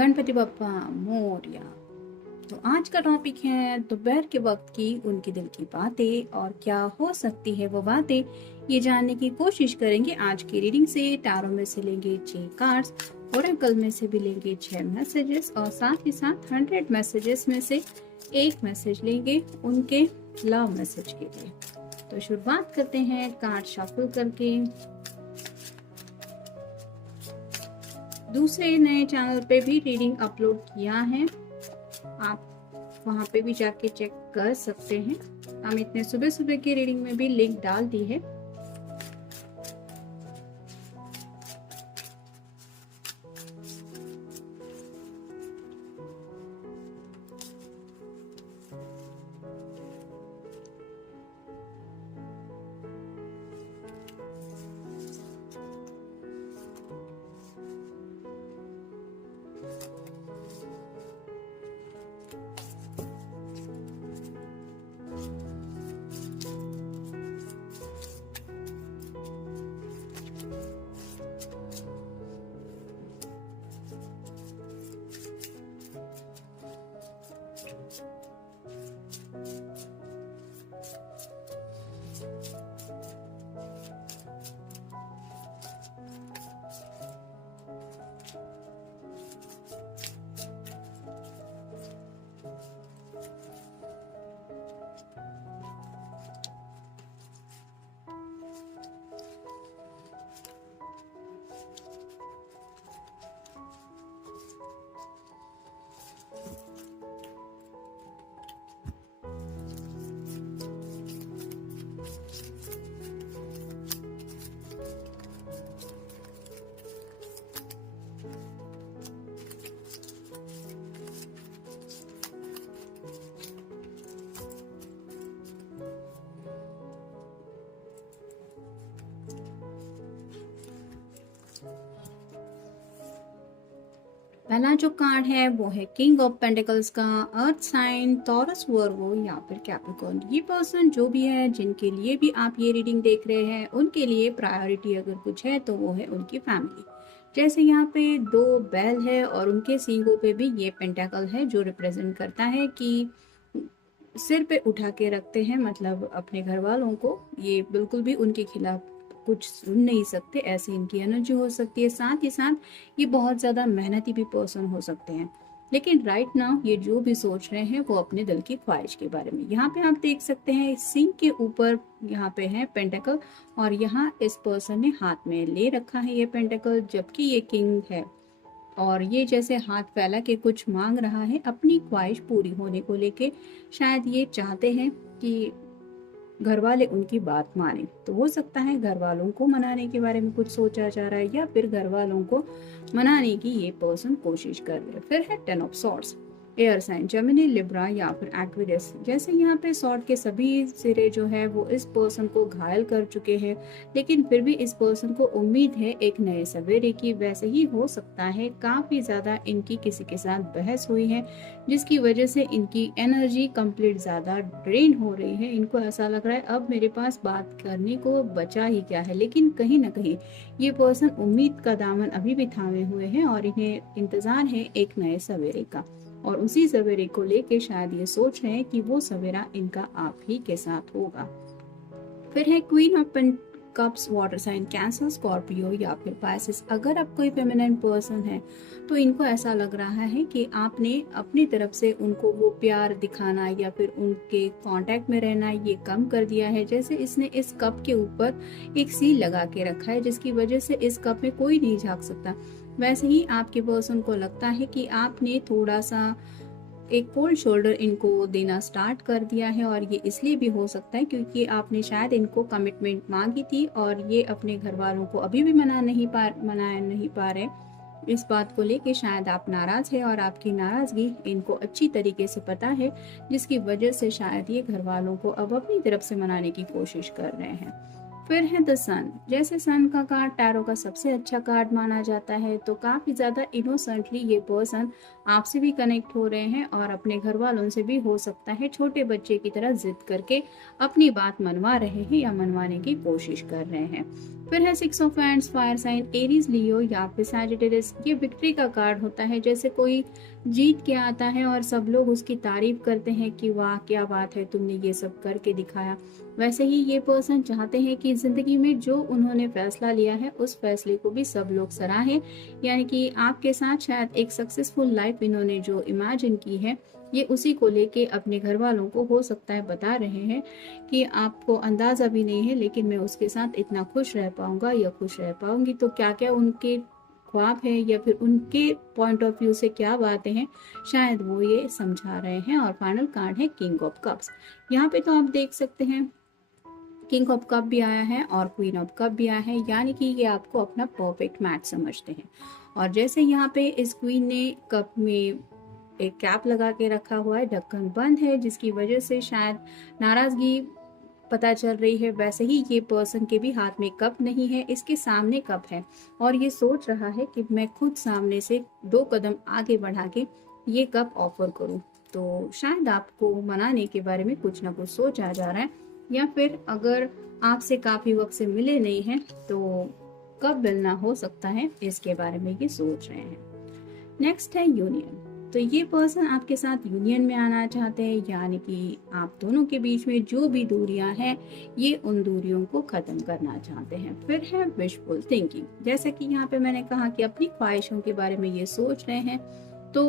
गणपति बप्पा मोरया। तो आज का टॉपिक है दोपहर के वक्त की उनकी दिल की बातें और क्या हो सकती है वो बातें, ये जानने की कोशिश करेंगे आज की रीडिंग से। टैरो में से लेंगे 6 कार्ड्स, ओरेकल में से भी लेंगे 6 मैसेजेस और साथ ही साथ 100 मैसेजेस में से एक मैसेज लेंगे उनके लव मैसेज के लिए। तो शुरुआत करते हैं कार्ड शफल करके। दूसरे नए चैनल पे भी रीडिंग अपलोड किया है, आप वहां पे भी जाके चेक कर सकते हैं। हम इतने सुबह सुबह की रीडिंग में भी लिंक डाल दी है। पहला जो कार्ड है वो है किंग ऑफ पेंटिकल्स का, अर्थ साइन, टॉरस, वर्गो या फिर कैप्रिकॉर्न। ये पर्सन जो भी है, जिनके लिए भी आप ये रीडिंग देख रहे हैं, उनके लिए प्रायोरिटी अगर कुछ है तो वो है उनकी फैमिली। जैसे यहाँ पे 2 बैल है और उनके सींगों पे भी ये पेंटाकल है, जो रिप्रेजेंट करता है कि सिर पे उठा के रखते हैं, मतलब अपने घर वालों को। ये बिल्कुल भी उनके खिलाफ कुछ सुन नहीं सकते, ऐसी इनकी एनर्जी हो सकती है। साथ ही साथ ये बहुत ज़्यादा मेहनती भी पर्सन हो सकते हैं, लेकिन राइट नाउ ये जो भी सोच रहे हैं वो अपने दिल की ख्वाहिश के बारे में। यहाँ पे आप देख सकते हैं सिंह के ऊपर यहाँ पे है पेंटाकल और यहाँ इस पर्सन ने हाथ में ले रखा है ये पेंटाकल, जबकि ये किंग है और ये जैसे हाथ फैला के कुछ मांग रहा है अपनी ख्वाहिश पूरी होने को लेके। शायद ये चाहते हैं कि घर वाले उनकी बात माने। तो हो सकता है घर वालों को मनाने के बारे में कुछ सोचा जा रहा है या फिर घर वालों को मनाने की ये पर्सन कोशिश कर रहे हैं। फिर है 10 of swords, air sign, Gemini, Libra या फिर एक्वेरियस। जैसे यहाँ पे सॉर्ड के सभी सिरे जो है वो इस पर्सन को घायल कर चुके हैं, लेकिन फिर भी इस पर्सन को उम्मीद है एक नए सवेरे की। वैसे ही हो सकता है काफी ज्यादा इनकी किसी के साथ बहस हुई है, जिसकी वजह से इनकी एनर्जी कंप्लीट ज्यादा ड्रेन हो रही है। इनको ऐसा लग रहा है अब मेरे पास बात करने को बचा ही क्या है, लेकिन कहीं ना कहीं ये पर्सन उम्मीद का दामन अभी भी थामे हुए हैं और इन्हें इंतजार है एक नए सवेरे का। और उसी सवेरे को लेके शायद ये सोच रहे हैं कि वो सवेरा इनका आप ही के साथ होगा। फिर है queen of cups, water sign, cancer, Scorpio या फिर पाइसेस। अगर आप कोई फेमिनिन पर्सन है तो इनको ऐसा लग रहा है कि आपने अपनी तरफ से उनको वो प्यार दिखाना या फिर उनके कांटेक्ट में रहना ये कम कर दिया है। जैसे इसने इस कप के ऊपर एक सील लगा के रखा है, जिसकी वजह से इस कप में कोई नहीं झांक सकता। वैसे ही आपके पर्सन को लगता है कि आपने थोड़ा सा एक कोल्ड शोल्डर इनको देना स्टार्ट कर दिया है, और ये इसलिए भी हो सकता है क्योंकि आपने शायद इनको कमिटमेंट मांगी थी और ये अपने घर वालों को अभी भी मना नहीं पा रहे। इस बात को लेके शायद आप नाराज है और आपकी नाराजगी इनको अच्छी तरीके से पता है, जिसकी वजह से शायद ये घर वालों को अब अपनी तरफ से मनाने की कोशिश कर रहे हैं। फिर है द सन। जैसे सन का कार्ड टैरो का सबसे अच्छा कार्ड माना जाता है, तो काफी ज्यादा इनोसेंटली ये पर्सन आपसे भी कनेक्ट हो रहे हैं और अपने घर वालों से भी हो सकता है छोटे बच्चे की तरह जिद करके अपनी बात मनवा रहे हैं या मनवाने की कोशिश कर रहे हैं। फिर है six of wands, fire sign Aries, Leo या फिर सैजिटेरियस। ये विक्ट्री का कार्ड होता है, जैसे कोई जीत के आता है और सब लोग उसकी तारीफ करते हैं कि वाह क्या बात है, तुमने ये सब करके दिखाया। वैसे ही ये पर्सन चाहते हैं कि जिंदगी में जो उन्होंने फैसला लिया है उस फैसले को भी सब लोग सराहें। यानी कि आपके साथ शायद एक सक्सेसफुल लाइफ इन्होंने जो इमेजिन की है, ये उसी को लेके अपने घर वालों को हो सकता है बता रहे हैं कि आपको अंदाजा भी नहीं है, लेकिन मैं उसके साथ इतना खुश रह पाऊंगा या खुश रह पाऊंगी। तो क्या क्या उनके ख्वाब है या फिर उनके पॉइंट ऑफ व्यू से क्या बातें हैं, शायद वो ये समझा रहे हैं। और फाइनल कार्ड है किंग ऑफ कप्स। यहाँ पे तो आप देख सकते हैं किंग ऑफ कप भी आया है और क्वीन ऑफ कप भी आया है, यानी कि ये आपको अपना परफेक्ट मैच समझते हैं। और जैसे यहाँ पे इस क्वीन ने कप में एक कैप लगा के रखा हुआ है, ढक्कन बंद है, जिसकी वजह से शायद नाराजगी पता चल रही है। वैसे ही ये पर्सन के भी हाथ में कप नहीं है, इसके सामने कप है और ये सोच रहा है कि मैं खुद सामने से 2 कदम आगे बढ़ा के ये कप ऑफर करूं। तो शायद आपको मनाने के बारे में कुछ ना कुछ सोच आ जा रहा है, या फिर अगर आपसे काफी वक्त से मिले नहीं हैं तो कब मिलना हो सकता है, इसके बारे में ये सोच रहे हैं। नेक्स्ट है यूनियन। तो ये पर्सन आपके साथ यूनियन में आना चाहते हैं, यानी कि आप दोनों के बीच में जो भी दूरियां हैं, ये उन दूरियों को खत्म करना चाहते हैं। फिर है विशफुल थिंकिंग। जैसे कि यहाँ पे मैंने कहा कि अपनी ख्वाहिशों के बारे में ये सोच रहे हैं, तो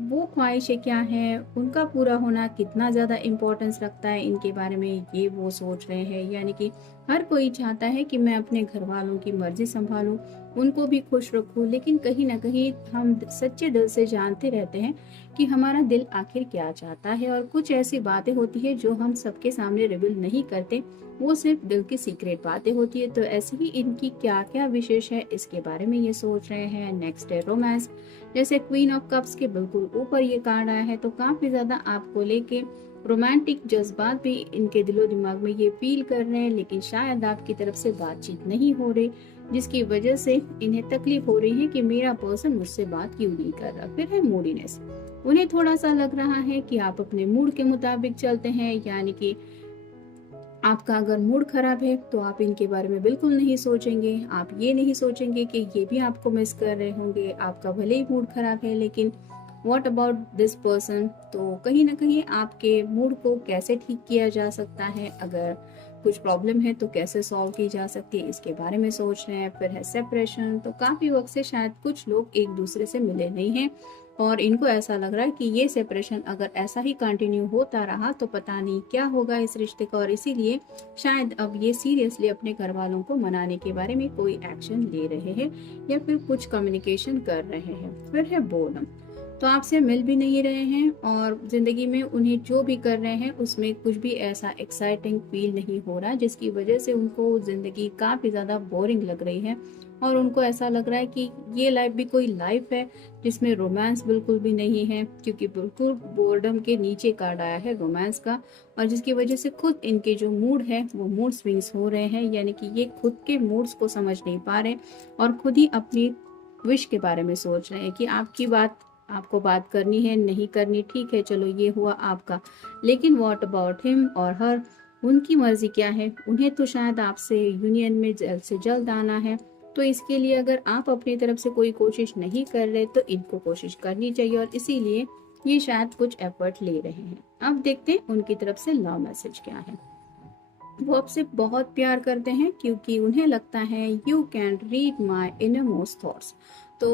वो ख्वाहिशें क्या हैं, उनका पूरा होना कितना ज़्यादा इम्पोर्टेंस रखता है इनके बारे में ये वो सोच रहे हैं। यानी कि हर कोई चाहता है कि मैं अपने घर वालों की मर्जी संभालूं, उनको भी खुश रखूं, लेकिन कहीं ना कहीं हम सच्चे दिल से जानते रहते हैं कि हमारा दिल आखिर क्या चाहता है। और कुछ ऐसी बातें होती है जो हम सबके सामने रिवील नहीं करते, वो सिर्फ दिल की सीक्रेट बातें होती है। तो ऐसे ही इनकी क्या क्या विशेष है, इसके बारे में ये सोच रहे हैं। नेक्स्ट है रोमांस। जैसे क्वीन ऑफ कप्स के बिल्कुल ऊपर ये कार्ड आया है, तो काफी ज्यादा आपको लेके रोमांटिक जज्बात भी इनके दिलो दिमाग में ये फील कर रहे हैं, लेकिन शायद आपकी तरफ से बातचीत नहीं हो रही, जिसकी वजह से इन्हें तकलीफ हो रही है कि मेरा पर्सन मुझसे बात क्यों नहीं कर रहा। फिर है मूडीनेस। उन्हें थोड़ा सा लग रहा है कि आप अपने मूड के मुताबिक चलते हैं, यानी कि आपका अगर मूड खराब है तो आप इनके बारे में बिल्कुल नहीं सोचेंगे। आप ये नहीं सोचेंगे कि ये भी आपको मिस कर रहे होंगे। आपका भले ही मूड खराब है, लेकिन व्हाट अबाउट दिस पर्सन। तो कहीं ना कहीं आपके मूड को कैसे ठीक किया जा सकता है, अगर कुछ प्रॉब्लम है तो कैसे सॉल्व की जा सकती है, इसके बारे में सोच रहे हैं। फिर है सेपरेशन। तो काफी वक्त से शायद कुछ लोग एक दूसरे से मिले नहीं हैं और इनको ऐसा लग रहा है कि ये सेपरेशन अगर ऐसा ही कंटिन्यू होता रहा तो पता नहीं क्या होगा इस रिश्ते का, और इसीलिए शायद अब ये सीरियसली अपने घर वालों को मनाने के बारे में कोई एक्शन ले रहे हैं या फिर कुछ कम्युनिकेशन कर रहे हैं। फिर है बोर्डम। तो आपसे मिल भी नहीं रहे हैं और जिंदगी में उन्हें जो भी कर रहे हैं उसमें कुछ भी ऐसा एक्साइटिंग फील नहीं हो रहा, जिसकी वजह से उनको जिंदगी काफी ज्यादा बोरिंग लग रही है और उनको ऐसा लग रहा है कि ये लाइफ भी कोई लाइफ है जिसमें रोमांस बिल्कुल भी नहीं है, क्योंकि बिल्कुल बोर्डम के नीचे कार्ड आया है रोमांस का, और जिसकी वजह से खुद इनके जो मूड है वो मूड स्विंग्स हो रहे हैं। यानी कि ये खुद के मूड्स को समझ नहीं पा रहे और खुद ही अपनी विश के बारे में सोच रहे हैं कि आपको बात करनी है नहीं करनी, ठीक है चलो ये हुआ आपका, लेकिन व्हाट अबाउट हिम और हर, उनकी मर्जी क्या है। उन्हें तो शायद आपसे यूनियन में जल्द से जल्द आना है, तो इसके लिए अगर आप अपनी तरफ से कोई कोशिश नहीं कर रहे तो इनको कोशिश करनी चाहिए, और इसीलिए ये शायद कुछ एफर्ट ले रहे हैं। अब देखते हैं उनकी तरफ से लव मैसेज क्या है। वो आपसे बहुत प्यार करते हैं क्योंकि उन्हें लगता है you can read my inner most thoughts. तो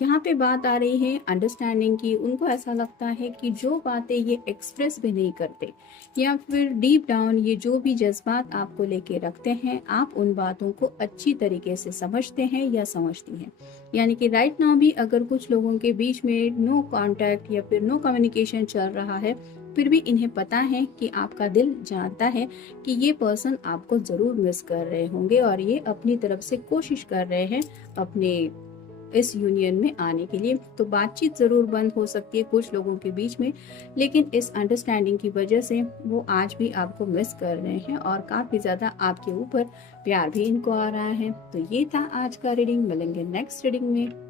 यहाँ पे बात आ रही है अंडरस्टैंडिंग की। उनको ऐसा लगता है कि जो बातें ये एक्सप्रेस भी नहीं करते या फिर डीप डाउन ये जो भी जज्बात आपको लेके रखते हैं, आप उन बातों को अच्छी तरीके से समझते हैं या समझती हैं। यानी कि राइट नाउ भी अगर कुछ लोगों के बीच में नो कांटेक्ट या फिर नो कम्युनिकेशन चल रहा है, फिर भी इन्हें पता है कि आपका दिल जानता है कि ये पर्सन आपको जरूर मिस कर रहे होंगे और ये अपनी तरफ से कोशिश कर रहे हैं अपने इस यूनियन में आने के लिए। तो बातचीत ज़रूर बंद हो सकती है कुछ लोगों के बीच में, लेकिन इस अंडरस्टैंडिंग की वजह से वो आज भी आपको मिस कर रहे हैं और काफ़ी ज़्यादा आपके ऊपर प्यार भी इनको आ रहा है। तो ये था आज का रीडिंग, मिलेंगे नेक्स्ट रीडिंग में।